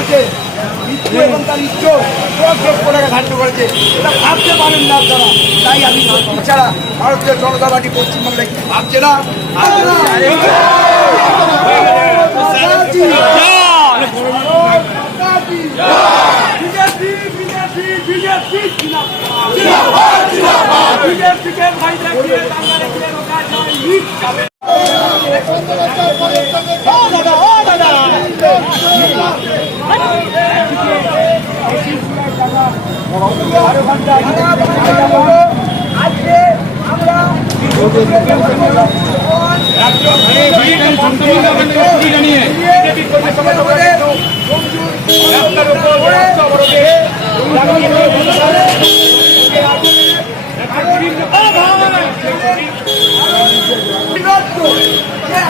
করেছে, মৃত্যু এবং তার ইজ্জত 10 লক্ষ টাকা ধার্য করেছে। এটা ভাবতে পারেন না আপনারা। তাই আমি ছাড়া ভারতীয় জনতা পার্টি পশ্চিমবাংলায় কি ভাবছে না? আজকে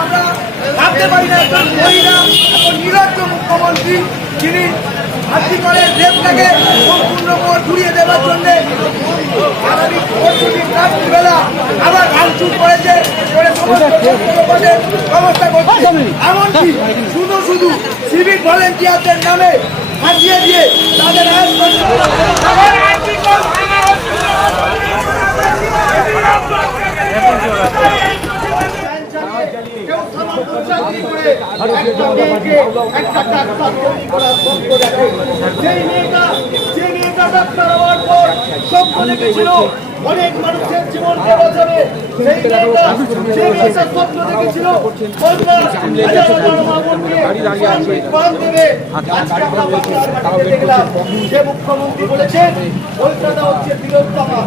আমরা ভাবতে পারি না একজন মহিলা এখন নিরজ্জ মুখ্যমন্ত্রী, যিনি আর্থিকরের রেপটাকে সম্পূর্ণ ঘুরিয়ে দেওয়ার জন্য আগামী পরশুদিন রাত্রিবেলা আবার ভাঙচুর করেছে, ব্যবস্থা করছে। এমনকি শুধু শুধু সিভিক ভলেন্টিয়ারদের নামে ফাঁসিয়ে দিয়ে তাদের অনেক মানুষের জীবনকে বাঁচাবে, সেই নেতা সেই নেতা স্বপ্ন দেখেছিল দেখলাম যে মুখ্যমন্ত্রী বলেছেন কলকাতা হচ্ছে বৃহত্তমা,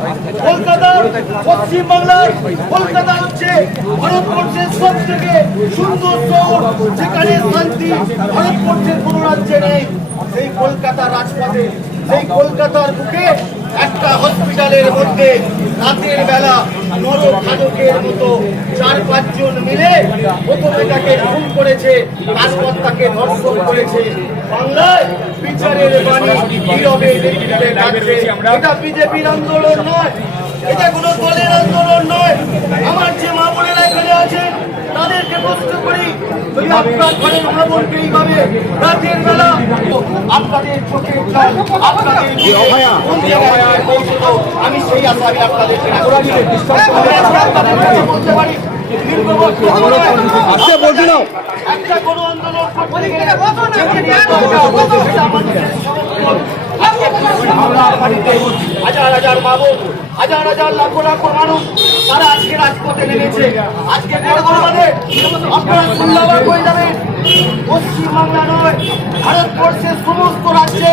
কলকাতা পশ্চিমবাংলার, কলকাতা হচ্ছে ভারতবর্ষের সব থেকে সুন্দর শহর, যেখানে শান্তি ভারতবর্ষের কোন রাজ্যে নেই। সেই কলকাতার রাজপথে, সেই কলকাতার বুকে একটা হসপিটালের মধ্যে রাতের বেলা নরখাদকের মতো 4-5 জন মিলে প্রথমেটাকে খুন করেছে, তারপর তাকে ধর্ষণ করেছে। বাংলায় বিচারের বাণী নীরবে দেখতে লাগছে। এটা বিজেপির আন্দোলন নয়, এটা কোনো দলের আন্দোলন নয়। আমার যে মা বোনেরা এখানে আছেন তাদেরকে প্রশ্ন করি, আপনার ঘরের মা বোনকে এইভাবে রাতের বেলা আপনাদের চোখের জল, আপনাদের আমি সেই আশায় আপনাদেরকে বলতে পারি একটা কোনো আন্দোলন হাজার হাজার মা বোন, হাজার হাজার লাখো লাখো মানুষ তারা আজকে রাজপথে নেমেছে। আজকে আপনারা শুনলাম হয়ে যাবেন, পশ্চিমবাংলা নয় ভারতবর্ষের সমস্ত রাজ্যে